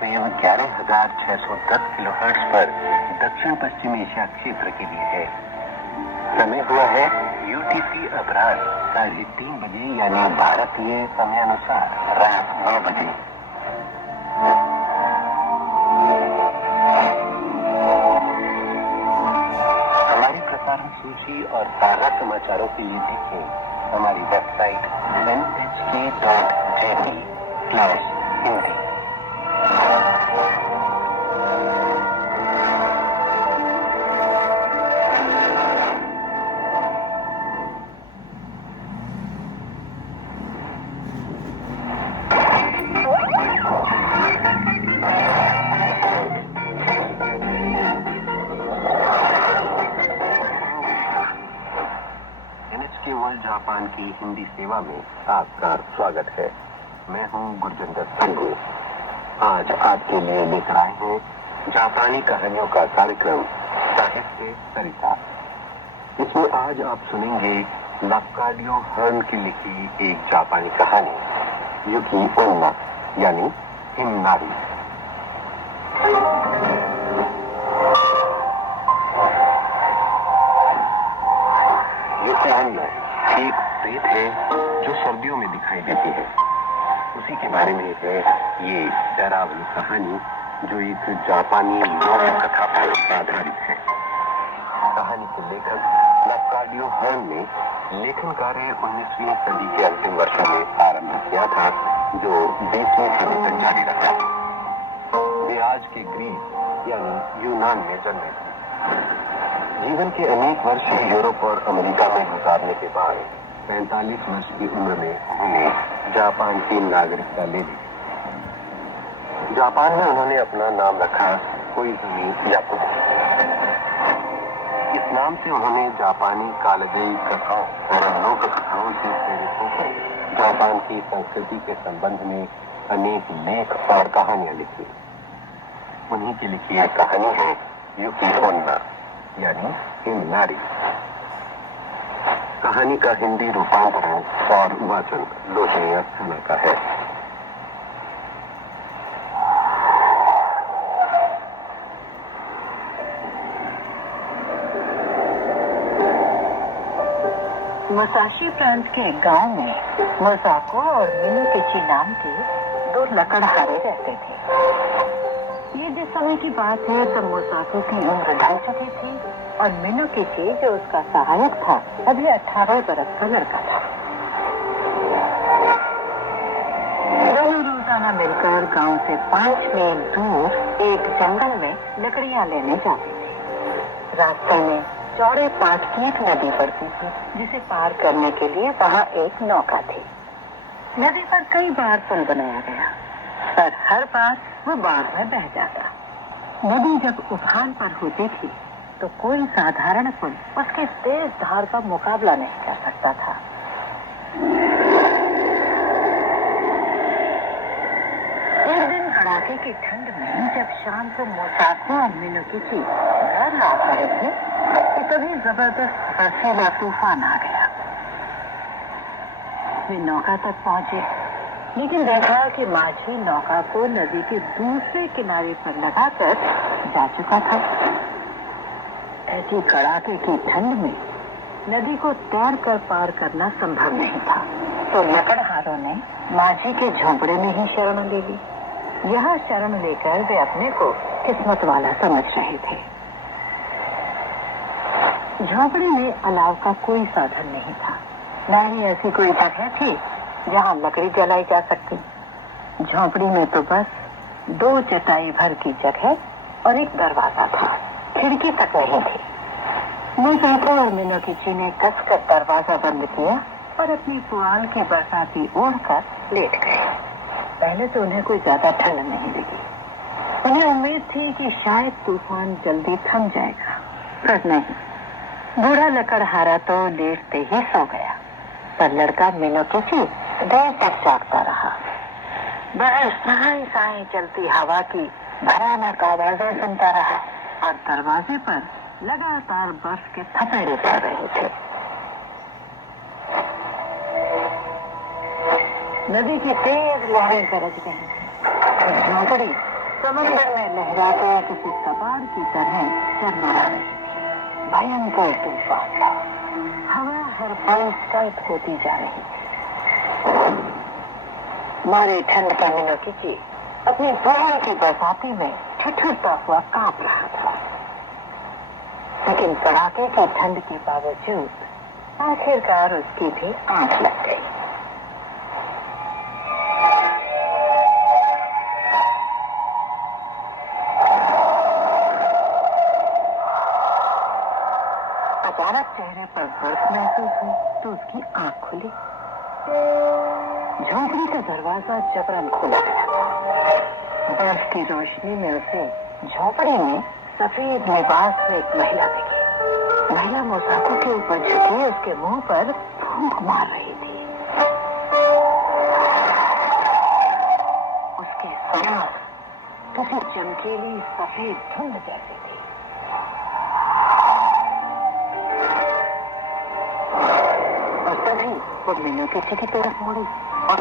करीब 11,610 किलोहर्ट्ज पर दक्षिण पश्चिम एशिया क्षेत्र के लिए है। समय हुआ है UTC अपराह्न 3:30 बजे यानी भारतीय समयानुसार रात 9 बजे। हमारी प्रसारण सूची और ताज़ा समाचारों के लिए देखें हमारी वेबसाइट nhk.jp/हिंदी। जापान की हिंदी सेवा में आपका स्वागत है। मैं हूं गुरजिंदर संधू। आज आपके लिए लेकर आए हैं जापानी कहानियों का कार्यक्रम साहित्य सरिता। इसमें आज आप सुनेंगे लक्काडियो हर्न की लिखी एक जापानी कहानी युकी ओन्ना यानी हिमनारी। युकी ओन्ना एक प्रेत है जो सर्दियों में दिखाई देती है। उसी के बारे में है ये डरावनी कहानी जो एक जापानी लोक कथा पर आधारित है। कहानी के लेखक लक्काडियो हर्न ने लेखन कार्य 19वीं सदी के अंतिम वर्षों में आरंभ किया था जो 20वीं सदी तक जारी रहा। वे आज के ग्रीस यानी यूनान में जन्मे थे। जीवन के अनेक वर्ष यूरोप और अमेरिका में गुजारने के बाद 45 वर्ष की उम्र में उन्होंने जापान की नागरिकता ले ली। जापान में उन्होंने अपना नाम रखा कोइजुमी याकुबो। इस नाम से उन्होंने जापानी कालजयी कथाओं और लोक कथाओं से प्रेरित होकर जापान की संस्कृति के संबंध में अनेक लेख और कहानियां लिखी। उन्हीं की लिखी एक कहानी है युकी ओन्ना यानी हिमनारी। कहानी का हिंदी रूपांतरण और वाचन लोचनीय अस्थाना का है। मुसाशी प्रांत के एक गांव में मोसाको और मिनुकिची नाम के दो लकड़हारे रहते थे। ये जिस समय की बात है तब मोसाको की उम्र ढल चुकी थी और मिनुकिची जो उसका सहायक था अभी 18 बरस का लड़का था। दोनों रोजाना मिलकर गांव से 5 मील दूर एक जंगल में लकड़ियां लेने जाते थे। रास्ते में चौड़े पाट की एक नदी पड़ती थी जिसे पार करने के लिए वहाँ एक नौका थी। नदी पर कई बार पुल बनाया गया पर हर बार वो बाढ़ में बह जाता। नदी जब उफान पर होती थी तो कोई साधारण पुल उसके तेज धार का मुकाबला नहीं कर सकता था। एक दिन कड़ाके की ठंड में जब शाम को मोसाको और मिनुकिची घर लौट रहे थे कि तभी जबरदस्त बरसीला तूफान आ गया। वे नौका तक पहुंचे लेकिन देखा कि माझी नौका को नदी के दूसरे किनारे पर लगाकर जा चुका था। ऐसी कड़ाके की ठंड में नदी को तैर कर पार करना संभव नहीं था तो लकड़हारों ने माझी के झोंपड़े में ही शरण ले ली। यह शरण लेकर वे अपने को किस्मत वाला समझ रहे थे। झोंपड़े में अलाव का कोई साधन नहीं था, न ही ऐसी कोई जगह थी जहाँ लकड़ी जलाई जा सकती। झोंपड़ी में तो बस 2 चटाई भर की जगह और एक दरवाजा था, खिड़की तक नहीं थी। मोसाको और मिनुकिची ने कसकर दरवाजा बंद किया और अपनी पुआल की बरसाती ओढ़कर लेट गए। पहले तो उन्हें कोई ज्यादा ठंड नहीं लगी। उन्हें उम्मीद थी कि शायद तूफान जल्दी थम जाएगा, पर नहीं। बूढ़ा लकड़हारा तो लेटते ही सो गया पर लड़का मिनुकिची देर तक जागता रहा। वह साए साए चलती हवा की भयानक आवाजें सुनता रहा और दरवाजे पर लगातार बर्फ के थपेड़े पड़ रहे थे। नदी की तेज लहरें गरज रही थी और झोंपड़ी समंदर में लहराते किसी कबाड़ की तरह चरमरा रही थी। भयंकर तूफान था। हवा हर पल सर्द होती जा रही थी। मारे ठंड का मीनोकिची अपनी बहन की बरसाती में ठिठुरता हुआ कांप रहा था, लेकिन कड़ाके की ठंड के बावजूद आखिरकार उसकी भी आंख लग गई। अचानक चेहरे पर बर्फ महसूस हुई तो उसकी आंख खुली। झोंपड़ी का दरवाजा जबरन खुला गया। बर्फ की रोशनी में उसे झोंपड़ी में सफेद लिबास में एक महिला दिखी। महिला मोसाकों के ऊपर झुकी उसके मुंह पर फूंक मार रही थी। उसकी सांस किसी चमकीली सफेद धुंध जैसी थी। और तभी वो मीनू की तरफ मुड़ी और